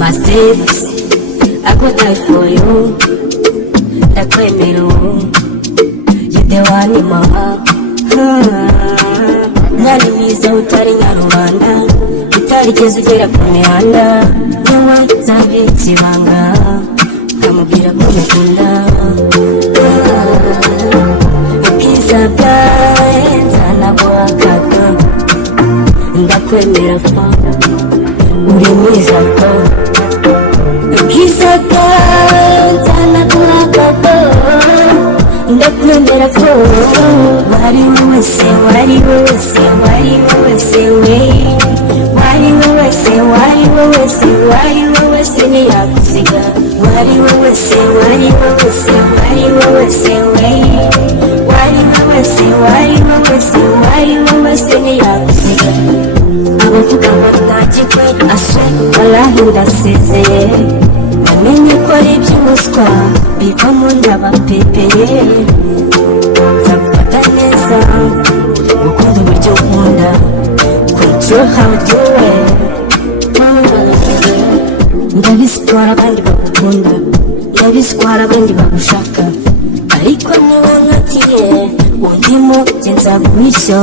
Mistakes, I could die for you. That claim me to you the one in my heart. Nani mwiza utari nyarubanda, utarigeze ugera ku mihanda. Niwe nzabitse ibanga, nkamubwira ko mukunda. Ubwiza bwawe nzanaguha kado, ndakwemera fa, uri mwiza fa. Ubwiza bwawe nzanaguha kado, ndakwemera fa. Wari wowe se, wari wowe se, wari wowe se we. Wari wowe se, wari wowe se, wari wowe se ntiyagusiga. Wari wowe se, wari wowe se, wari wowe se we. Wari wowe se, wari wowe se, wari wowe se ntiyagusiga. Abavuga ngo ntagikwe aswe, wallahi ndasezeye. Namenye ko ari iby'umuswa bivamo ndabapepeye. Nzagufata neza, gukunda uburyo nkunda, control how I do it. Ndabizi ko hari abandi bagukunda, ndabizi ko hari abandi bagushaka, ariko niba nkatiye undimo njye nzaguhisha.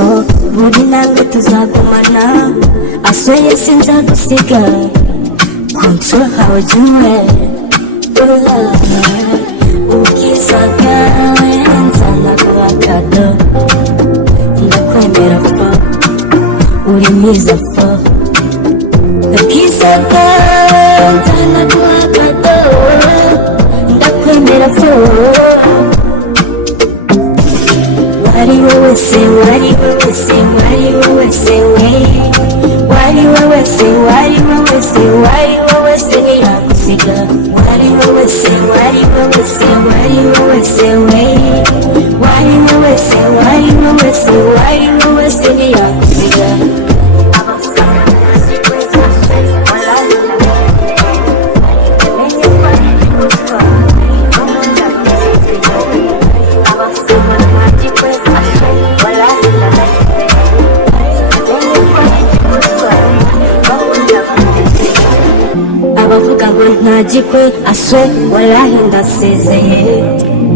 Buri ntambwe tuzagumana, asweye sinzagusiga, control how I do it. Ubwiza bwawe nzanaguha kado, ndakwemera fa, uri mwiza fa. Ubwiza bwawe nzanaguha kado, ndakwemera fa. Wari wowe se, wari wowe se, wari wowe se we. Wari wowe se, wari wowe se, wari wowe se ntiyagusiga. Wari wowe se, wari wowe se, wari wowe se we. Wari wowe se, wari wowe se, wari wowe se ntiyagusiga. Abavuga ngo ntagikwe aswe, wallahi ndasezeye.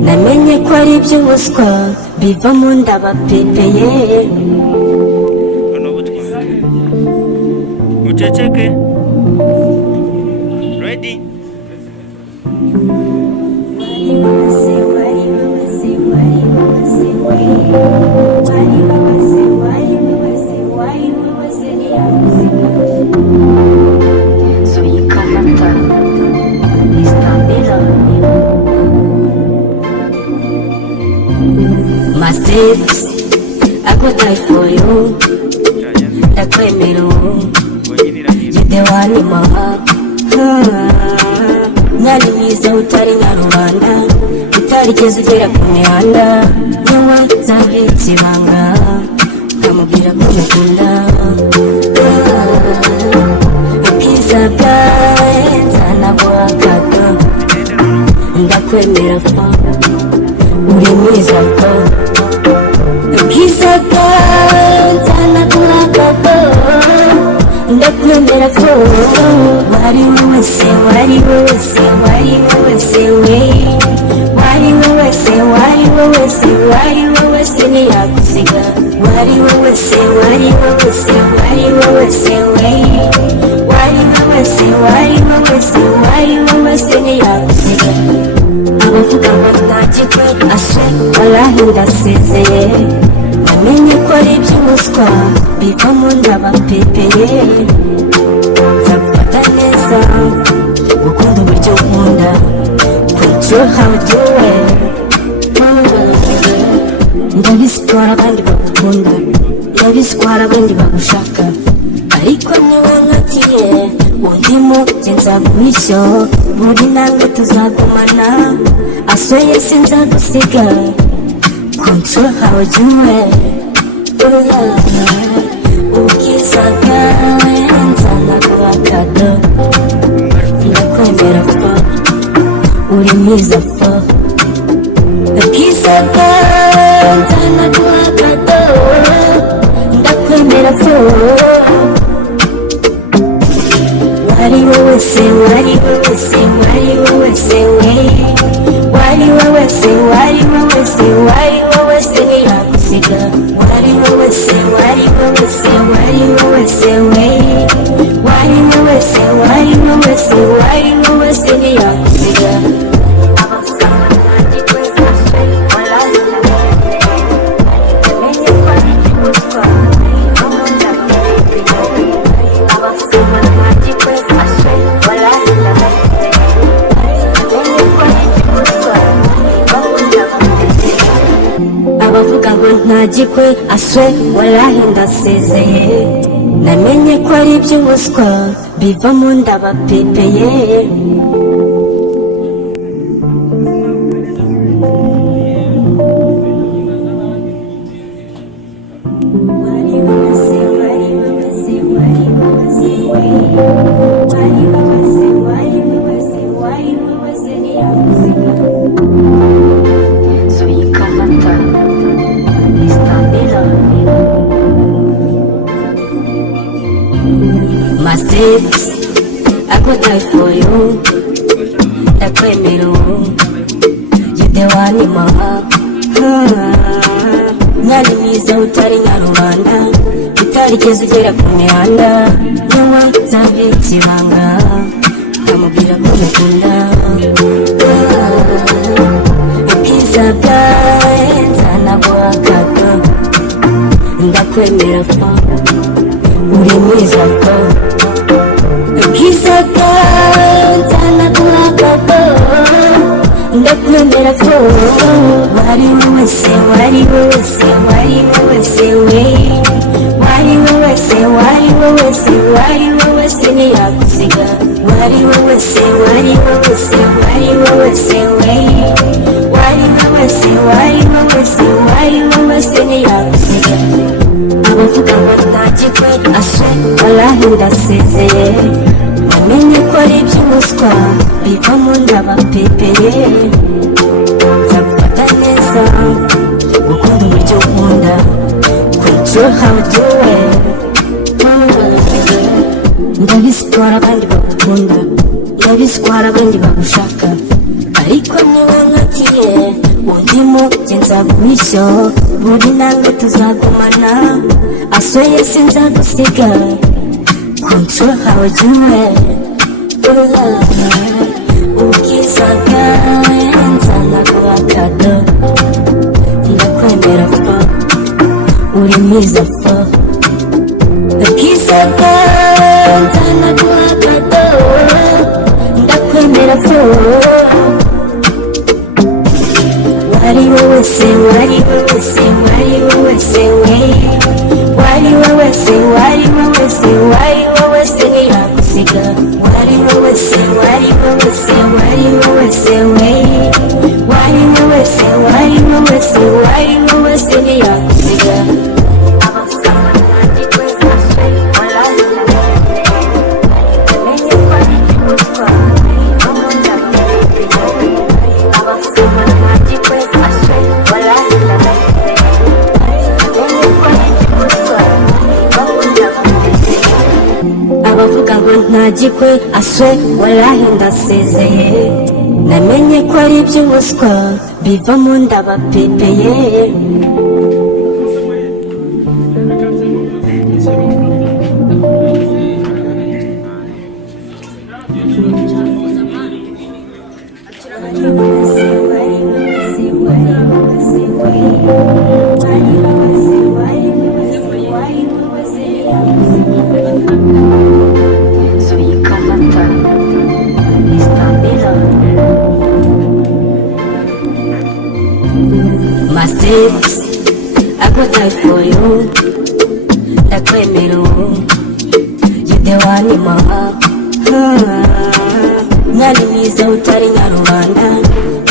Namenye ko ari iby'ubuswa bivamo ndabapepeye. Uceceke. Ready? Mistakes, I could die for you. Ndakwemera you the one in my heart. Nani mwiza utari nyarubanda, utarigeze ugera ku mihanda. Niwe nzabitse ibanga, nkamubwira ko mukunda. Ubwiza bwawe nzanaguha kado, ndakwemera fa, uri mwiza fa. Ubwiza bwawe nzanaguha kado, ndakwemera fa. Wari wowe se, wari wowe se, wari wowe se we. Wari wowe se, wari wowe se, wari wowe se ntiyagusiga. Wari wowe se, wari wowe se, wari wowe se we. Wari wowe se, wari wowe se, wari wowe se ntiyagusiga. Abavuga ngo ntagikwe aswe, wallahi ndasezeye. Namenye ko ari iby'umuswa bivamo ndabapepeye. Nzagufata neza, gukunda uburyo nkunda, control how I do it. Ndabizi ko hari abandi bagukunda, ndabizi ko hari abandi bagushaka, ariko niba nkatiye undimo njye nzaguhisha. Buri ntambwe tuzagumana, asweye sinzagusiga, control how I do it. Ubwiza bwawe uri mwiza fo ubwiza bwawe nzanaguha kado ndakwemera fo wari wowe se wari wowe se wari wowe se we wari wowe se wari wowe se wari wowe se ntiyagusiga wari wowe se wari wowe se wari wowe se we wari wowe se wari wowe se wari wowe se ntiyagusiga abavuga ngo ntagikwe aswe walahi ndasezeye namenye ko ari iby'ubuswa bivamo ndabapepeye Mistakes, I could die for you. Ndakwemera you the one in my heart. Mwari mwiza utari nyarubanda utarigeze ugera ku mihanda niwe nzabitse ibanga nkamubwira ko mukunda ubwiza bwawe nzanaguha kado ndakwemera fo uri mwiza fo ubwiza bwawe nzanaguha kado ndakwemera fo wari wowe se wari wowe se wari wowe se we wari wowe se wari wowe se wari wowe se ntiyagusiga wari wowe se wari wowe se wari wowe se we wari wowe se wari wowe se wari wowe se ntiyagusiga abavuga ngo ntagikwe aswe walahi ndasezeye namenye ko ari iby'ubuswa bivamo ndabapepeye nzagufata neza gukunda uburyo ukunda control how do it ndabizi ko hari abandi bagukunda ndabizi ko hari abandi bagushaka ariko niba nkagiye undimo jye nzaguhisha buri ntambwe tuzagumana asoye sinzagusiga control how do it ubwiza bwawe nzanaguha kado ndakwemera fo uri mwiza fo ubwiza bwawe nzanaguha kado ndakwemera fo wari wowe se wari wowe se wari wowe se we wari wowe se wari wowe se wari wowe se ntiyagusiga wari wowe se wari wowe se wari wowe se we wari wowe se wari wowe se wari wowe se ntiyagusiga abavuga ngo ntagikwe aswe walahi ndasezeye namenye ko ari iby'ubuswa bivamo ndabapepeye Mistakes, I could die for you. Ndakwemera you the one in my heart. Mwari mwiza utari nyarubanda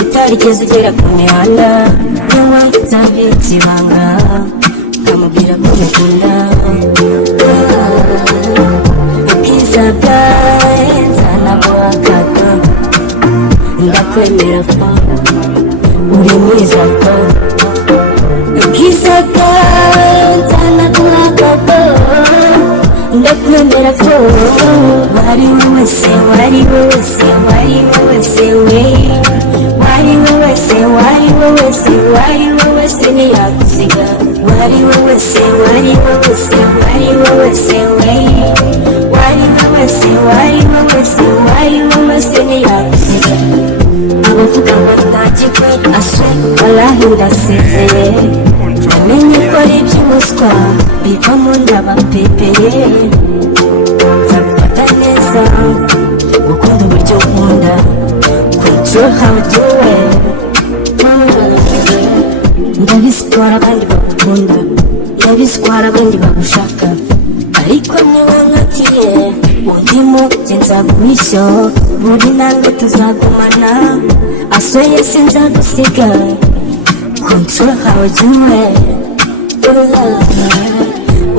utarigeze ugera ku mihanda niwe nzabitse ibanga nkamubwira ko mukunda ubwiza bwawe nzanaguha kado ndakwemera ndakwemera fa uri mwiza fa ubwiza bwawe nzanaguhagabo ndakwemera fa wari wowe se wari wowe se wari wowe se we wari wowe se wari wowe se wari wowe se ntiyagusiga wari wowe se wari wowe se wari wowe se we wari wowe se wari wowe se wari wowe se ntiyagusiga abavuga ngo ntagikwe aswe walahi ndasezeye namenye ko ari iby'umuswa bivamo ndabapepeye nzagufata neza gukunda uburyo nkunda control how you do it ndabizi ko hari abandi bagukunda ndabizi ko hari abandi bagushaka ariko niba nkagiye undimo jye nzaguhisha buri ntambwe tuzagumana asoye sinzagusiga control how you do it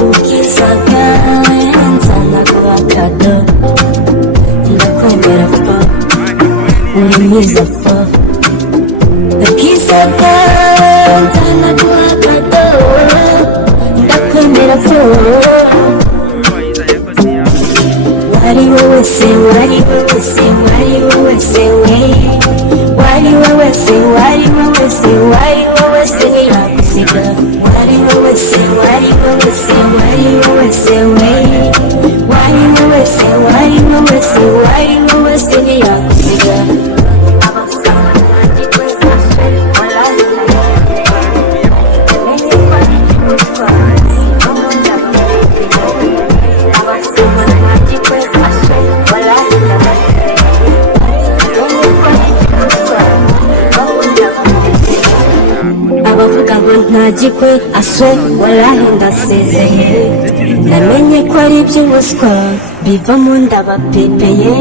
ubwiza bwawe nzanaguhagado ndakwemera fa uri mwiza fa ubwiza bwawe nzanaguhagado ndakwemera fa wari wowe se wari wowe se wari wowe se we wari wowe se wari wowe se wari wowe se ntiyagusiga wari wowe se wari wowe se wari wowe se we wari wowe se wari wowe se wari wowe se ntiyagusiga abavuga ngo ntagikwe aswe walahi ndasezeye namenye ko ari iby'ubuswa bivamo ndabapepeye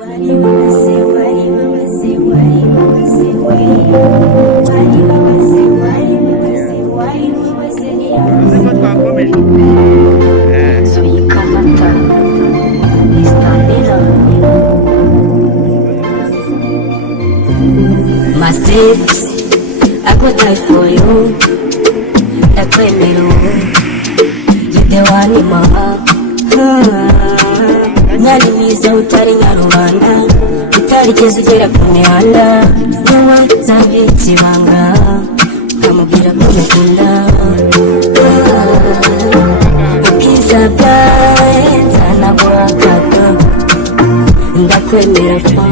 wari wowe se wari wowe se wari wowe se we wari wowe se wari wowe se wari wowe se so you can't it's not my steps I could die for you ndakwemera you the one in my heart mwari mwiza utari nyarubanda utarigeze ugera ku mihanda niwe nzabitse ibanga nkamubwira ko mukunda ubwiza bwawe nzanaguhagado ndakwemera fa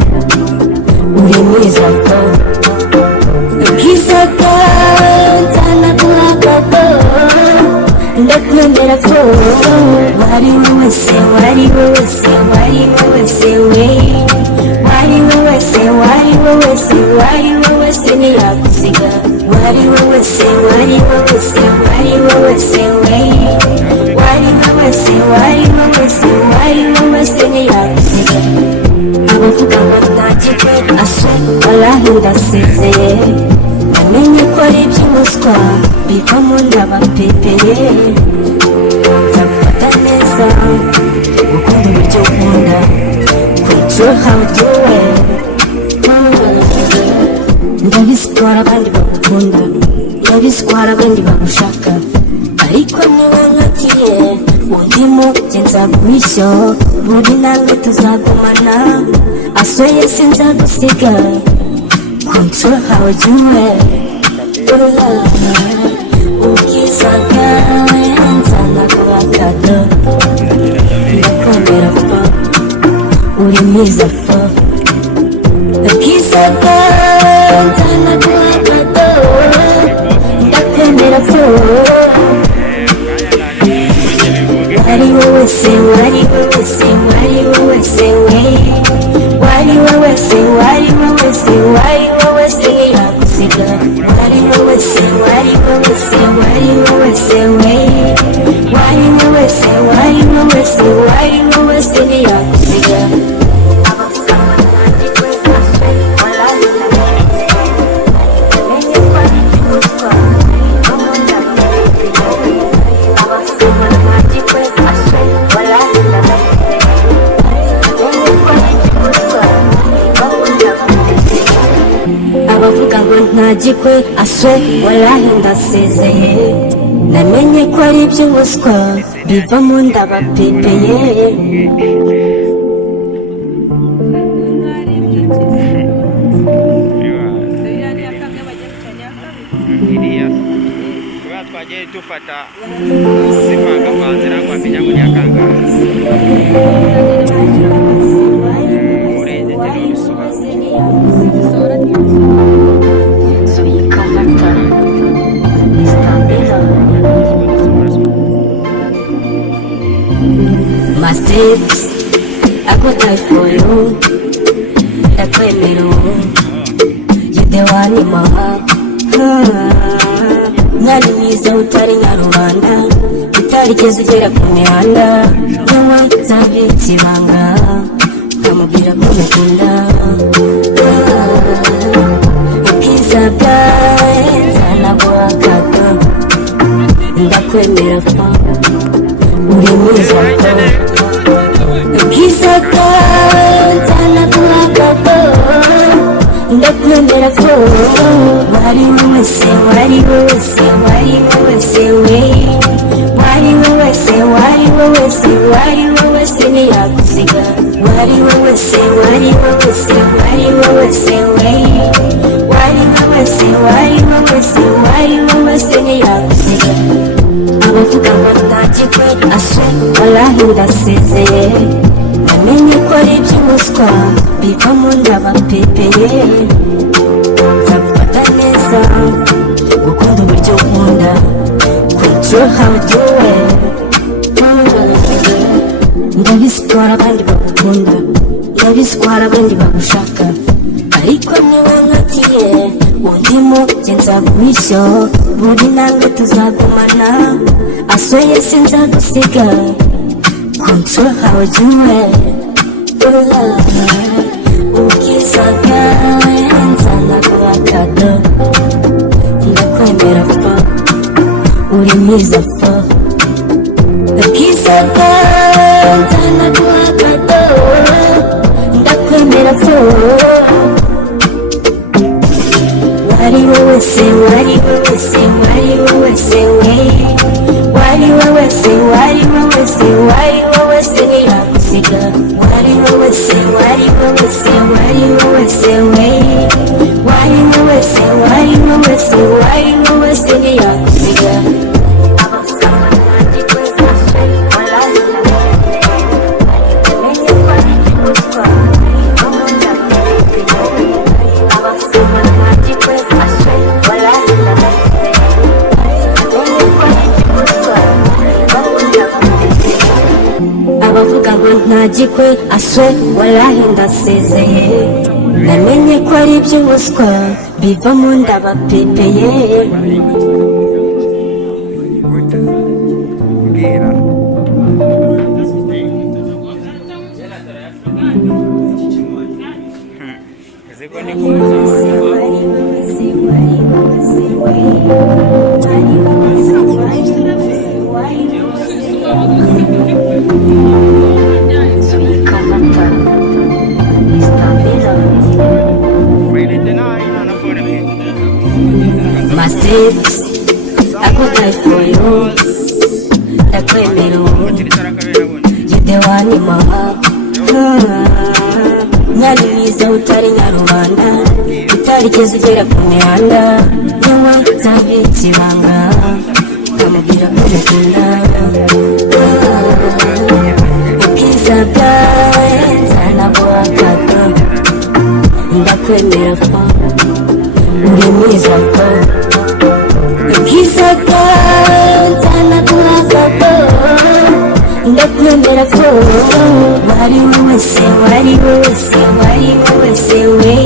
uri mwiza fa ubwiza bwawe nzanaguhagado ndakwemera fa wari wowe se wari wowe se wari wowe se we wari wowe se wari wowe se wari wowe se ntiyagusiga wari wowe se wari wowe se wari wowe se we wari wowe se wari wowe se wari wowe se ntiyagusiga abavuga ngo ntagikwe aswe walahi ndasezeye namenye ko ari iby'umuswa bivamo ndabapepeye nzagufata neza gukunda uburyo nkunda control how you do it ndabizi ko hari abandi bagukunda ndabizi ko hari abandi bagushaka ariko niba nkagiye undimo jye nzaguhisha buri ntambwe tuzagumana asoye sinzagusiga control how you do it ubwiza bwawe nzanaguhagado ndakwemera fa uri mwiza fa ubwiza bwawe nzanaguhagado ndakwemera fa wari wowe se wari wowe se wari wowe se we wari wowe se wari wowe se wari wowe se ntiyagusiga wari wowe se wari wowe se wari wowe se we wari wowe se wari wowe se wari wowe se ntiyagusiga ntagikwe aswe walahi ndasezeye namenye ko ari iby'ubuswa bivamo ndabapepeye twagiye dufata sivanga mwanzira ngo amenya ngo yakanga urende teno bisuba my steps I go die for you ndakwemera you the one in my heart mwari mwiza utari nyarubanda utarigeze ugera ku mihanda wowe nzabitse ibanga nkamubwira ko mukunda ubwiza bwawe nzanaguha akato ndakwemera fa uri mwiza fa ubwiza bwawe nzanaguha akato ndakwemera fo wari wowe se wari wowe se wari wowe se we wari wowe se wari wowe se wari wowe se ntiyagusiga wari wowe se wari wowe se wari wowe se we wari wowe se wari wowe se wari wowe se ntiyagusiga abavuga ngo ntagikwe aswe walahi ndasezeye namenye ko ari iby'ubuswa bivamo ndabapepeye nzagufata neza gukunda uburyo ukunda control how you do it ndabizi ko hari abandi bagukunda ndabizi ko hari abandi bagushaka ariko niwe nkatiye undimo jye nzaguhisho buri ntambwe tuzagumana asoye sinzagusiga control how you do it ubwiza bwawe nzanaguha akato ndakwemera fa uri mwiza fa ubwiza bwawe nzanaguha akato ndakwemera fa wari wowe se wari wowe se wari wowe se we wari wowe se wari wowe se wari wowe se ntiyagusiga wari wowe se wari wowe se wari wowe se we wari wowe se wari wowe se wari wowe se ntiyagusiga abavuga ngo ntagikwe aswe walahi ndasezeye namenye ko ari iby'ubuswa bivamo ndabapepeye my steps I go die for you ndakwemera you the one in my heart mwari mwiza utari nyarubanda utarigeze ugera ku mihanda wowe nzabitse ibanga nkamubwira ko mukunda ubwiza bwawe nzanaguha akato ndakwemera fa uri mwiza fa ubwiza bwawe nzanaguha akato ndakwemera fo wari wowe se wari wowe se wari wowe se we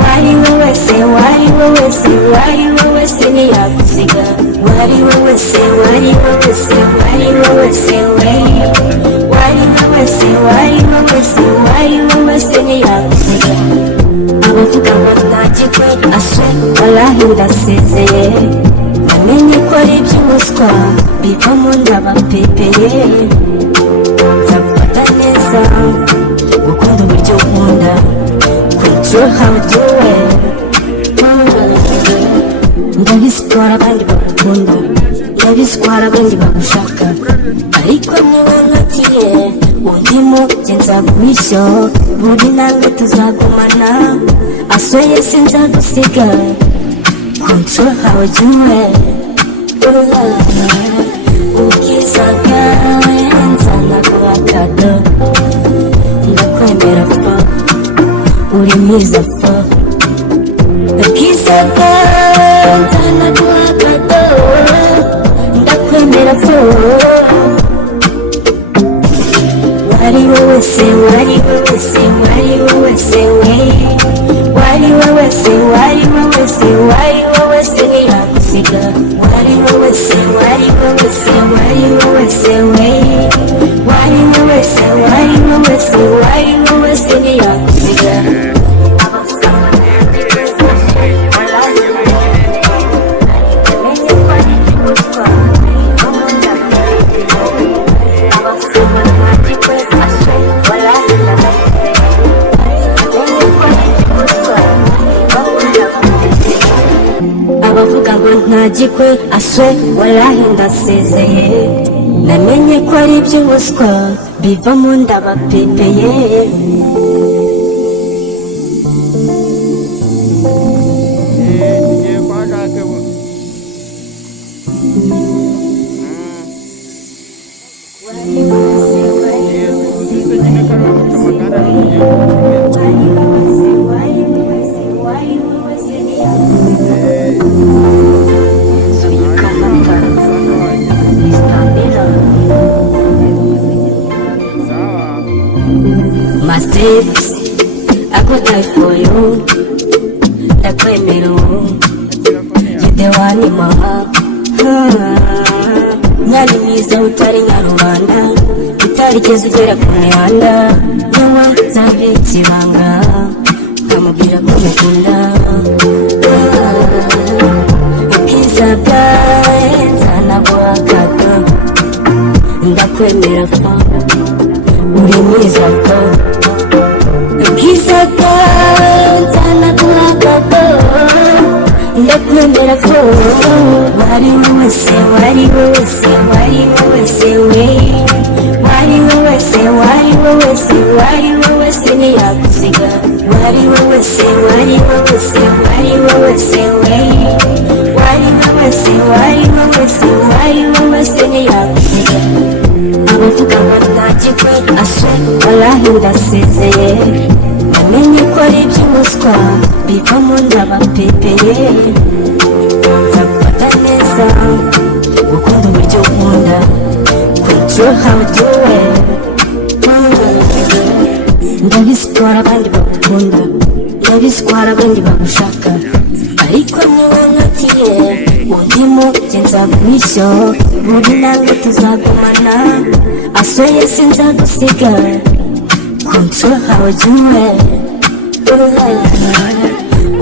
wari wowe se wari wowe se wari wowe se ntiyagusiga wari wowe se wari wowe se wari wowe se we wari wowe se wari wowe se wari wowe se ntiyagusiga abavuga ngo ntagikwe aswe walahi ndasezeye namenye ko ari iby'ubuswa bivamo ndabapepeye nzagufata neza gukunda uburyo ukunda control how you do it ndabizikora abandi bagukunda, ndabizikora abandi bagushaka, ariko niba ntagiye undimo jye nzaguhisha, buri ntambwe tuzagumana, asoye sinzagusiga, control how I do it. Ubwiza bwawe nzanaguha kado, ndakwemera fa, uri mwiza fa. Ubwiza bwawe nzanaguha kado, ndakwemera fa. Wari wowe se, wari wowe se, wari wowe se we, wari wowe se, wari wowe se, wari wowe se ntiyagusiga, wari wowe se, wari wowe se, wari wowe se we, wari wowe se, wari wowe se, wari wowe se ntiyagusiga. Abavuga ngo ntagikwe aswe walahi ndasezeye, namenye ko ari iby'ubuswa bivamo ndabapepeye. My steps, I could die for you. Ndakwemera you the one in my heart. Mwari mwiza utari nka rubanda, utarigeze ugera ku mihanda, niwe nzabitse ibanga, nkamubwira ko mukunda. Ubwiza bwawe nzanaguha kado, ndakwemera fa, uri mwiza fa. Ubwiza bwawe nzanaguha kado, ndakwemera fa. Wari wowe se, wari wowe se, wari wowe se we, wari wowe se, wari wowe se, wari wowe se ntiyagusiga, wari wowe se, wari wowe se, wari wowe se we, wari wowe se, wari wowe se, wari wowe se ntiyagusiga. Abavuga ngo ntagikwe aswe walahi ndasezeye, namenye ko ari iby'ubuswa bivamo ndabapepeye. Nzagufata neza, gukunda uburyo nkunda, control how I do it. Ndabizikora abandi bagukunda, ndabizikora abandi bagushaka, ariko niba ntagiye undimo jye nzaguhisha, buri ntambwe tuzagumana, asoye sinzagusiga, control how I do it.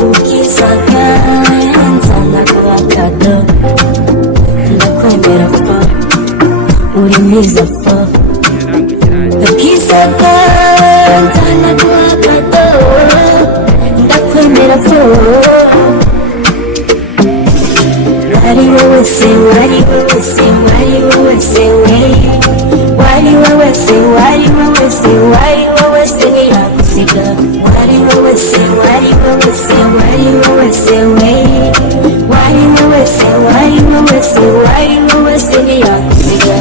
Ubwiza bwawe nzanaguha kado, ndakwemera fa, uri mwiza fa. Ubwiza bwawe nzanaguha kado, ndakwemera fa. Wari wowe se, wari wowe se, wari wowe se we, wari wowe se, wari wowe se, wari wowe se ntiyagusiga, wari wowe se, wari wowe se, wari wowe se we, wari wowe se, wari wowe se, wari wowe se ntiyagusiga.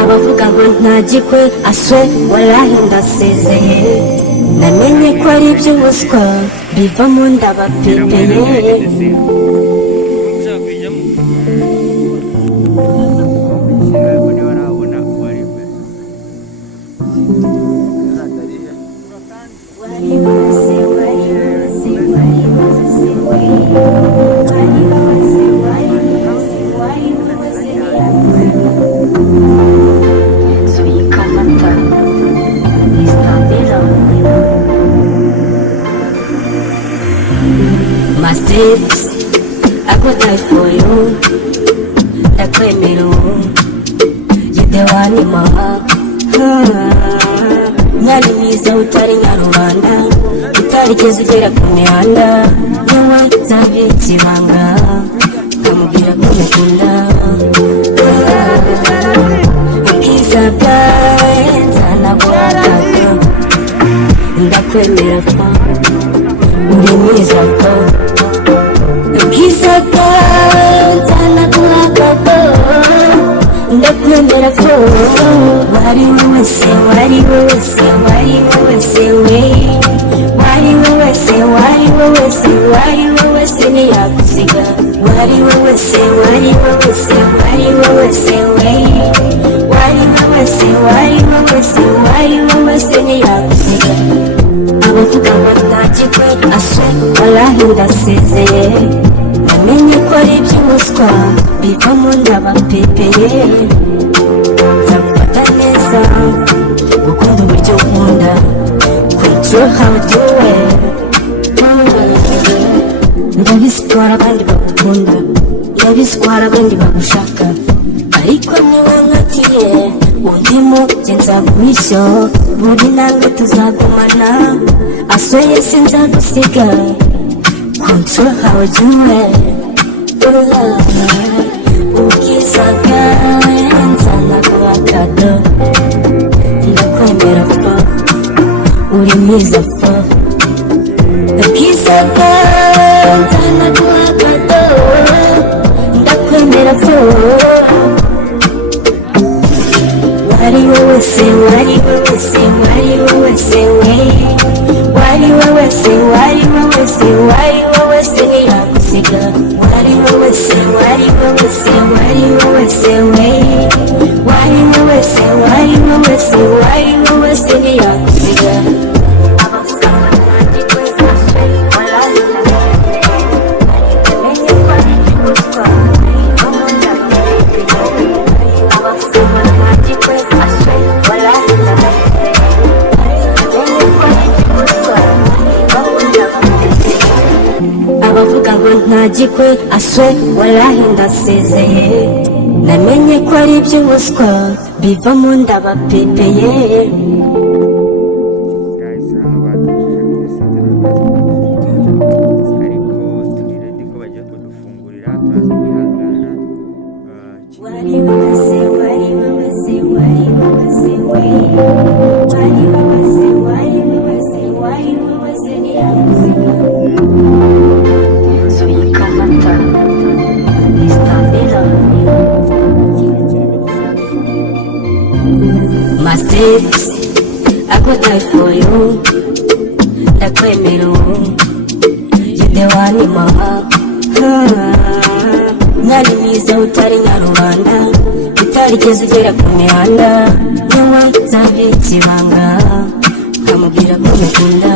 Abavuga ngo ntagikwe aswe walahi ndasezeye, namenye ko ari iby'ubuswa bivamo ndabapepeye. My steps, I could die for you. Ndakwemera you're the one in my heart. Mwari mwiza utari nyarubanda, utarigeze ugera ku mihanda, niwe nzabitse ibanga nkamubwira ko mukunda. Ubwiza bwawe nzanaguhagaze, ndakwemera fa uri mwiza fa. Ubwiza bwawe nzanaguhagaze, ndakwemera fa. Wari wowe se, wari wowe se, wari wowe se we. Wari wowe se, wari wowe se, wari wowe se ntiyagusiga. Wari wowe se, wari wowe se, wari wowe se we. Wari wowe se, wari wowe se, wari wowe se ntiyagusiga. Abavuga ngo ntagikwe aswe walahi ndasezeye, namenye ko ari iby'umuswa bivamo ndabapepeye. Nzagufata neza gukunda uburyo ukunda, control how you do it. Ndabizi ko hari abandi bagukunda, ndabizi ko hari abandi bagushaka, ariko niwe nkatiye undimo jye nzaguhisha. Buri ntambwe tuzagumana, asoye sinzagusiga, control how you do it. Ubwiza bwawe nzanaguhagaze, ndakwemera fa uri mwiza fa. Ubwiza bwawe nzanaguhagaze, ndakwemera fa. Wari wowe se, wari wowe se, wari wowe se we. Wari wowe se, wari wowe se, wari wowe se ntiyagusiga. Wari wowe se, wari wowe se, wari wowe se we. Wari wowe se, wari wowe se, wari wowe se ntiyagusiga. Abavuga ngo ntagikwe aswe walahi ndasezeye, namenye ko ari iby'umuswa bivamo ndabapepeye. guys, hano badufashe kuri site ariko turi ready ko bagiye kudufungurira, turaza kwihangana. Wari wowe se, wari wowe se, wari wowe se we. Wari wowe se, wari wowe se, wari wowe se ntiyagusiga. My steps, I could die for you. Ndakwemera you're the one in my heart. Mwari mwiza utari nyarubanda, utarigeze ugera ku mihanda, niwe nzabitse ibanga nkamubwira ko mukunda.